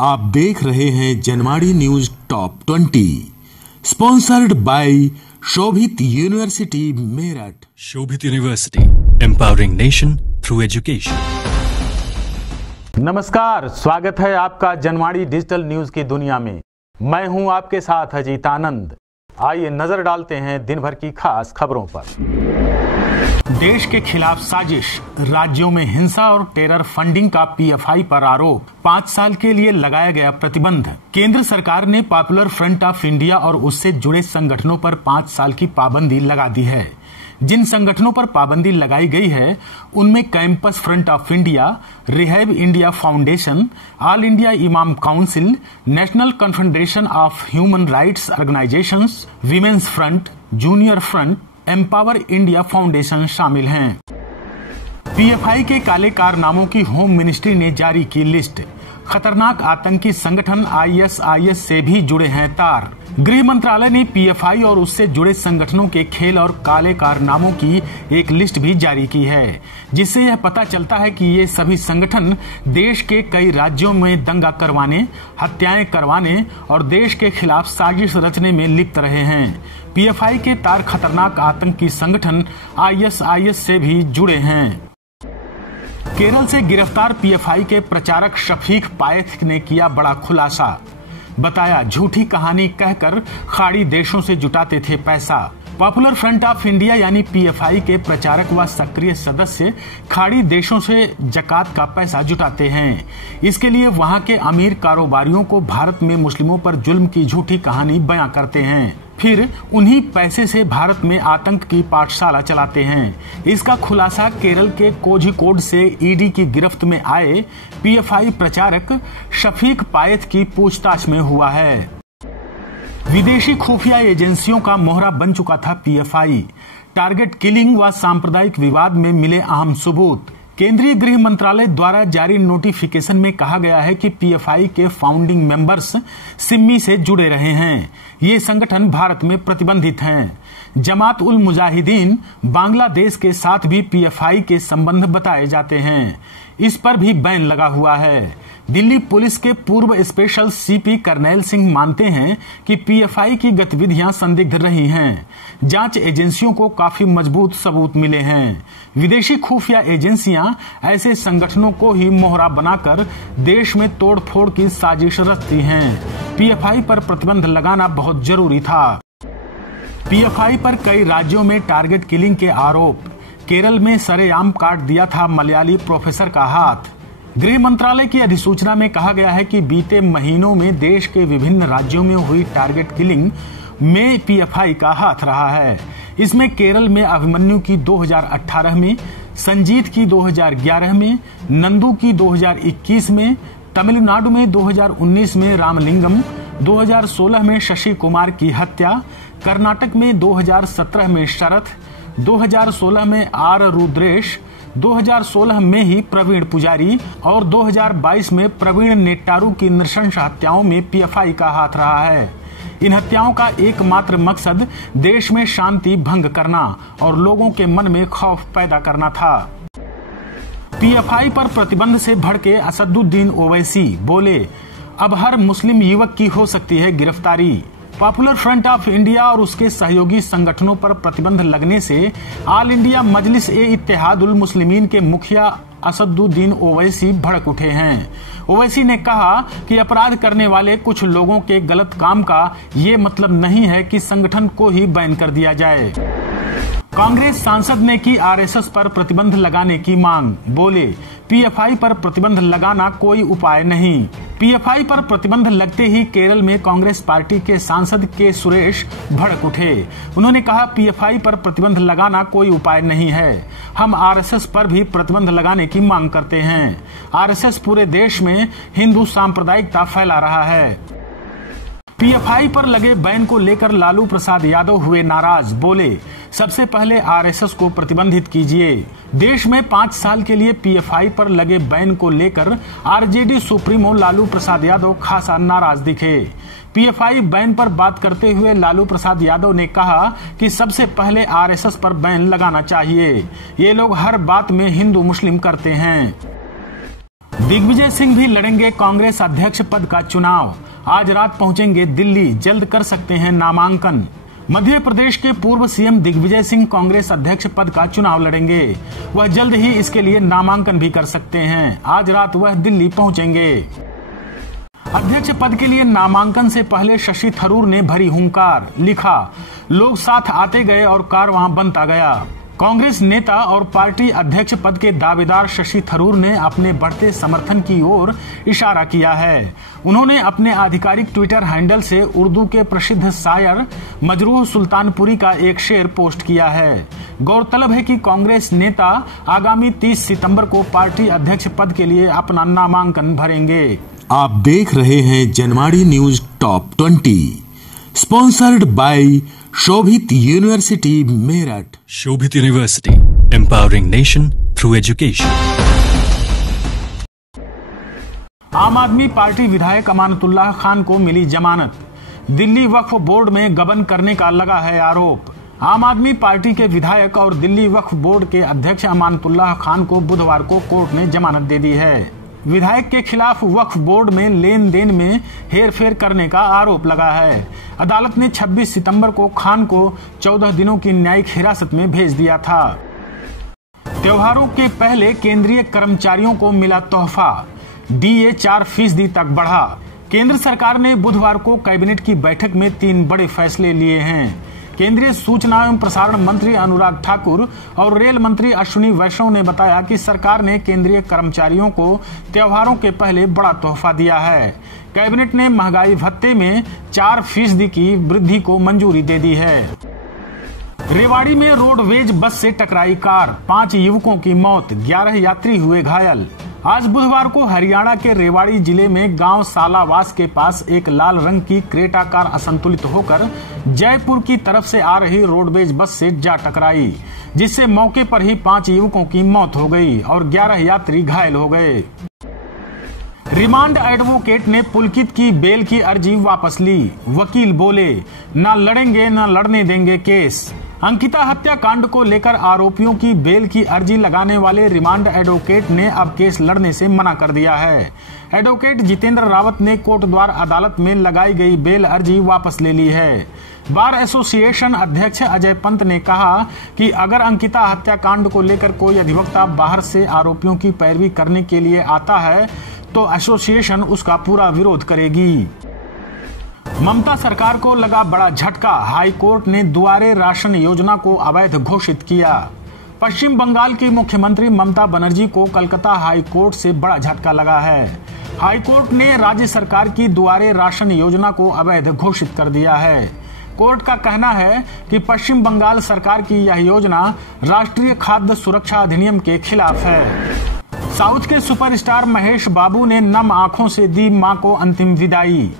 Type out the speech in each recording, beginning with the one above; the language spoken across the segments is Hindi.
आप देख रहे हैं Janwadi news top 20 sponsored by Shobhit university Meerut. Shobhit university, empowering nation through education. नमस्कार, स्वागत है आपका जनवाड़ी डिजिटल न्यूज की दुनिया में। मैं हूं आपके साथ अजीत आनंद। आइए नजर डालते हैं दिन भर की खास खबरों पर। देश के खिलाफ साजिश, राज्यों में हिंसा और टेरर फंडिंग का पीएफआई पर आरोप, 5 साल के लिए लगाया गया प्रतिबंध। केंद्र सरकार ने पॉपुलर फ्रंट ऑफ इंडिया और उससे जुड़े संगठनों पर 5 साल की पाबंदी लगा दी है। जिन संगठनों पर पाबंदी लगाई गई है उनमें campus front of India, rehab India foundation, all India imam council, national confederation of human rights organisations, women's front, junior front, empower India foundation शामिल हैं। पीएफआई के काले कारनामों की होम मिनिस्ट्री ने जारी की लिस्ट। खतरनाक आतंकी संगठन आईएसआईएस से भी जुड़े हैं तार। गृह मंत्रालय ने पीएफआई और उससे जुड़े संगठनों के खेल और काले कारनामों की एक लिस्ट भी जारी की है, जिससे यह पता चलता है कि ये सभी संगठन देश के कई राज्यों में दंगा करवाने, हत्याएं करवाने और देश के खिलाफ साजिश रचने में लिप्त रहे हैं। पीएफआई के तार खतरनाक आतंकी संगठन आईएसआईएस से भी जुड़े हैं। केरल से गिरफ्तार पीएफआई के प्रचारक शफीक पायथ ने किया बड़ा खुलासा। बताया, झूठी कहानी कहकर खाड़ी देशों से जुटाते थे पैसा। पॉपुलर फ्रंट ऑफ इंडिया यानी पीएफआई के प्रचारक व सक्रिय सदस्य खाड़ी देशों से जकात का पैसा जुटाते हैं। इसके लिए वहां के अमीर कारोबारियों को भारत में मुस्लिमों पर जुल्म की झूठी कहानी बयां करते हैं, फिर उन्हीं पैसे से भारत में आतंक की पाठशाला चलाते हैं। इसका खुलासा केरल के कोझिकोड से ईडी की गिरफ्त में आए पीएफआई प्रचारक शफीक पायथ की पूछताछ में हुआ है। विदेशी खुफिया एजेंसियों का मोहरा बन चुका था पीएफआई। टारगेट किलिंग व सांप्रदायिक विवाद में मिले अहम सबूत। केंद्रीय गृह मंत्रालय द्वारा जारी नोटिफिकेशन में कहा गया है कि पीएफआई के फाउंडिंग मेंबर्स सिम्मी से जुड़े रहे हैं। ये संगठन भारत में प्रतिबंधित हैं। जमात उल मुजाहिदीन बांग्लादेश के साथ भी पीएफआई के संबंध बताए जाते हैं। इस पर भी बैन लगा हुआ है। दिल्ली पुलिस के पूर्व स्पेशल सीपी करनैल सिंह मानते हैं कि पीएफआई की गतिविधियां संदिग्ध रही हैं। जांच एजेंसियों को काफी मजबूत सबूत मिले हैं। विदेशी खुफिया एजेंसियां ऐसे संगठनों को ही मोहरा बनाकर देश में तोड़फोड़ की साजिश रचती हैं। पीएफआई पर प्रतिबंध लगाना बहुत जरूरी था। पीएफआई पर कई राज्यों में टारगेट किलिंग के आरोप। केरल में सरेआम काट दिया था मलयाली प्रोफेसर का हाथ। गृह मंत्रालय की अधिसूचना में कहा गया है कि बीते महीनों में देश के विभिन्न राज्यों में हुई टारगेट किलिंग में पीएफआई का हाथ रहा है। इसमें केरल में अभिमन्यु की 2018 में, संजीत की 2011 में, नंदू की 2021 में, तमिलनाडु में 2019 में रामलिंगम, 2016 में शशि कुमार की हत्या, कर्नाटक में 2017 में शरथ, 2016 में आर रुद्रेश, 2016 में ही प्रवीण पुजारी और 2022 में प्रवीण नेट्टारू की नृशंस हत्याओं में पीएफआई का हाथ रहा है। इन हत्याओं का एकमात्र मकसद देश में शांति भंग करना और लोगों के मन में खौफ पैदा करना था। पीएफआई पर प्रतिबंध से भड़के असदुद्दीन ओवैसी बोले, अब हर मुस्लिम युवक की हो सकती है गिरफ्तारी। पॉपुलर फ्रंट ऑफ इंडिया और उसके सहयोगी संगठनों पर प्रतिबंध लगने से ऑल इंडिया मजलिस ए इत्तेहादुल मुस्लिमीन के मुखिया असदुद्दीन ओवैसी भड़क उठे हैं। ओवैसी ने कहा कि अपराध करने वाले कुछ लोगों के गलत काम का ये मतलब नहीं है कि संगठन को ही बैन कर दिया जाए। कांग्रेस सांसद ने की आरएसएस पर प्रतिबंध लगाने की मांग। बोले, पीएफआई पर प्रतिबंध लगाना कोई उपाय नहीं। पीएफआई पर प्रतिबंध लगते ही केरल में कांग्रेस पार्टी के सांसद के सुरेश भड़क उठे। उन्होंने कहा, पीएफआई पर प्रतिबंध लगाना कोई उपाय नहीं है। हम आरएसएस पर भी प्रतिबंध लगाने की मांग करते हैं। आरएसएस पूरे देश में हिंदू सांप्रदायिकता फैला रहा है। पीएफआई पर लगे बैन को लेकर लालू प्रसाद यादव हुए नाराज। बोले, सबसे पहले आरएसएस को प्रतिबंधित कीजिए। देश में 5 साल के लिए पीएफआई पर लगे बैन को लेकर आरजेडी सुप्रीमो लालू प्रसाद यादव खासा नाराज दिखे। पीएफआई बैन पर बात करते हुए लालू प्रसाद यादव ने कहा कि सबसे पहले आरएसएस पर बैन लगाना चाहिए। ये लोग हर बात में हिंदू मुस्लिम करते हैं। दिग्विजय सिंह भी लड़ेंगे कांग्रेस अध्यक्ष पद का चुनाव। आज रात पहुंचेंगे दिल्ली, जल्द कर सकते हैं नामांकन। मध्य प्रदेश के पूर्व सीएम दिग्विजय सिंह कांग्रेस अध्यक्ष पद का चुनाव लड़ेंगे। वह जल्द ही इसके लिए नामांकन भी कर सकते हैं। आज रात वह दिल्ली पहुंचेंगे। अध्यक्ष पद के लिए नामांकन से पहले शशि थरूर ने भरी हुंकार, लिखा, लोग साथ आते गए और कारवां बनता गया। कांग्रेस नेता और पार्टी अध्यक्ष पद के दावेदार शशि थरूर ने अपने बढ़ते समर्थन की ओर इशारा किया है। उन्होंने अपने आधिकारिक ट्विटर हैंडल से उर्दू के प्रसिद्ध शायर मजरूह सुल्तानपुरी का एक शेर पोस्ट किया है। गौरतलब है कि कांग्रेस नेता आगामी 30 सितंबर को पार्टी अध्यक्ष पद के लिए अपना नामांकन भरेंगे। आप देख रहे हैं Janwadi news top 20, sponsored by Shobhit university Meerut. Shobhit University, empowering nation through education. आम आदमी पार्टी विधायक अमानतुल्लाह खान को मिली जमानत। दिल्ली वक्फ बोर्ड में गबन करने का लगा है आरोप। आम आदमी पार्टी के विधायक और दिल्ली वक्फ बोर्ड के अध्यक्ष अमानतुल्लाह खान को बुधवार को कोर्ट ने जमानत दे दी है। विधायक के खिलाफ वक्फ बोर्ड में लेन देन में हेरफेर करने का आरोप लगा है। अदालत ने 26 सितंबर को खान को 14 दिनों की न्यायिक हिरासत में भेज दिया था। त्योहारों के पहले केंद्रीय कर्मचारियों को मिला तोहफा, डीए 4% तक बढ़ा। केंद्र सरकार ने बुधवार को कैबिनेट की बैठक में 3 बड़े फैसले लिए हैं। केंद्रीय सूचना एवं प्रसारण मंत्री अनुराग ठाकुर और रेल मंत्री अश्विनी वैष्णव ने बताया कि सरकार ने केंद्रीय कर्मचारियों को त्योहारों के पहले बड़ा तोहफा दिया है। कैबिनेट ने महंगाई भत्ते में 4% की वृद्धि को मंजूरी दे दी है। रेवाड़ी में रोडवेज बस से टकराई कार, 5 युवकों की मौत, 11 यात्री हुए घायल। आज बुधवार को हरियाणा के रेवाड़ी जिले में गांव सालावास के पास एक लाल रंग की क्रेटा कार असंतुलित होकर जयपुर की तरफ से आ रही रोडवेज बस से जा टकराई, जिससे मौके पर ही 5 युवकों की मौत हो गई और 11 यात्री घायल हो गए। रिमांड एडवोकेट ने पुलकित की बेल की अर्जी वापस ली। वकील बोले, न लड़ेंगे न लड़ने देंगे केस। अंकिता हत्याकांड को लेकर आरोपियों की बेल की अर्जी लगाने वाले रिमांड एडवोकेट ने अब केस लड़ने से मना कर दिया है। एडवोकेट जितेंद्र रावत ने कोर्ट द्वार अदालत में लगाई गई बेल अर्जी वापस ले ली है। बार एसोसिएशन अध्यक्ष अजय पंत ने कहा कि अगर अंकिता हत्याकांड को लेकर कोई अधिवक्ता बाहर से आरोपियों की पैरवी करने के लिए आता है तो एसोसिएशन उसका पूरा विरोध करेगी। ममता सरकार को लगा बड़ा झटका, हाई कोर्ट ने दुआरे राशन योजना को अवैध घोषित किया। पश्चिम बंगाल की मुख्यमंत्री ममता बनर्जी को कलकत्ता हाई कोर्ट से बड़ा झटका लगा है। हाई कोर्ट ने राज्य सरकार की दुआरे राशन योजना को अवैध घोषित कर दिया है। कोर्ट का कहना है कि पश्चिम बंगाल सरकार की यह योजना राष्ट्रीय खाद्य सुरक्षा अधिनियम के खिलाफ है। साउथ के सुपरस्टार महेश बाबू ने नम आंखों से दी मां को अंतिम विदाई।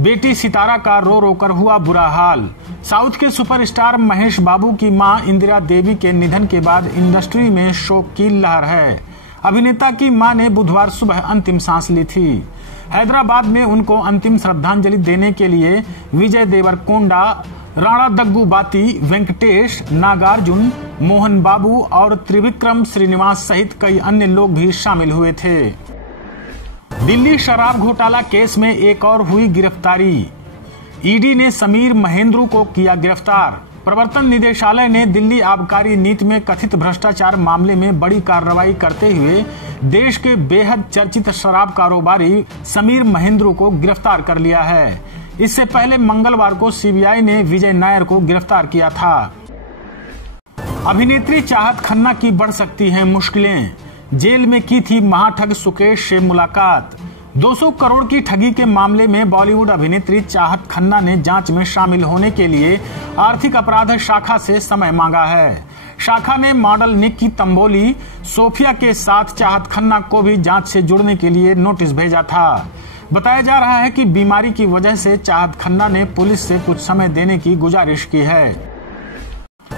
बेटी सितारा का रो रो कर हुआ बुरा हाल। साउथ के सुपरस्टार महेश बाबू की मां इंदिरा देवी के निधन के बाद इंडस्ट्री में शोक की लहर है। अभिनेता की मां ने बुधवार सुबह अंतिम सांस ली थी। हैदराबाद में उनको अंतिम श्रद्धांजलि देने के लिए विजय देवरकोंडा, राणा दग्गुबाती, वेंकटेश, नागार्जुन, मोहन बाबू और त्रिविक्रम श्रीनिवास सहित कई अन्य लोग भी शामिल हुए थे। दिल्ली शराब घोटाला केस में एक और हुई गिरफ्तारी। ईडी ने समीर महेंद्रू को किया गिरफ्तार। प्रवर्तन निदेशालय ने दिल्ली आबकारी नीति में कथित भ्रष्टाचार मामले में बड़ी कार्रवाई करते हुए देश के बेहद चर्चित शराब कारोबारी समीर महेंद्रू को गिरफ्तार कर लिया है। इससे पहले मंगलवार को सीबीआई ने विजय नायर को गिरफ्तार किया था। अभिनेत्री चाहत खन्ना की बढ़ सकती हैं मुश्किलें। जेल में की थी महाठग सुकेश से मुलाकात। 200 करोड़ की ठगी के मामले में बॉलीवुड अभिनेत्री चाहत खन्ना ने जांच में शामिल होने के लिए आर्थिक अपराध शाखा से समय मांगा है। शाखा ने मॉडल निक्की तंबोली सोफिया के साथ चाहत खन्ना को भी जांच से जुड़ने के लिए नोटिस भेजा था। बताया जा रहा है कि बीमारी की वजह से चाहत खन्ना ने पुलिस से कुछ समय देने की गुजारिश की है।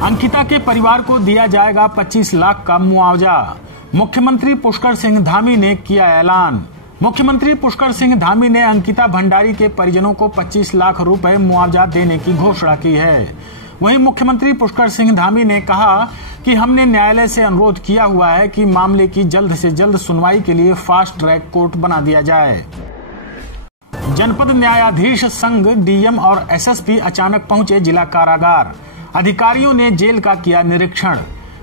अंकिता के परिवार को दिया जाएगा 25 लाख का मुआवजा। मुख्यमंत्री पुष्कर सिंह धामी ने किया ऐलान। मुख्यमंत्री पुष्कर सिंह धामी ने अंकिता भंडारी के परिजनों को 25 लाख रुपए मुआवजा देने की घोषणा की है। वहीं मुख्यमंत्री पुष्कर सिंह धामी ने कहा कि हमने न्यायालय से अनुरोध किया हुआ है कि मामले की जल्द से जल्द सुनवाई के लिए फास्ट ट्रैक कोर्ट बना दिया जाए। जनपद न्यायाधीश संघ डीएम और एसएसपी अचानक पहुंचे जिला कारागार। अधिकारियों ने जेल का किया निरीक्षण।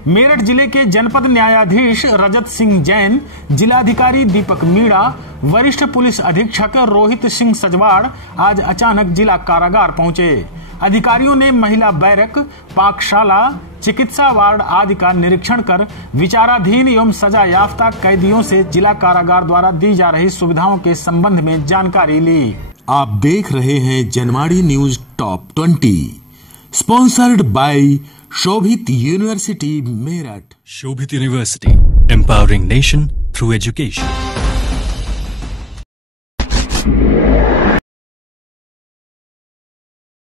मेरठ जिले के जनपद न्यायाधीश रजत सिंह जैन, जिलाधिकारी दीपक मीणा, वरिष्ठ पुलिस अधीक्षक रोहित सिंह सजवाड़ आज अचानक जिला कारागार पहुंचे। अधिकारियों ने महिला बैरक, पाकशाला, चिकित्सा वार्ड आदि का निरीक्षण कर विचाराधीन एवं सजा याफ्ता कैदियों से जिला कारागार द्वारा दी जा रही सुविधाओं के संबंध में जानकारी ली। आप देख रहे हैं Janwadi news top 20, sponsored by Shobhit university Meerut. Shobhit University, empowering nation through education.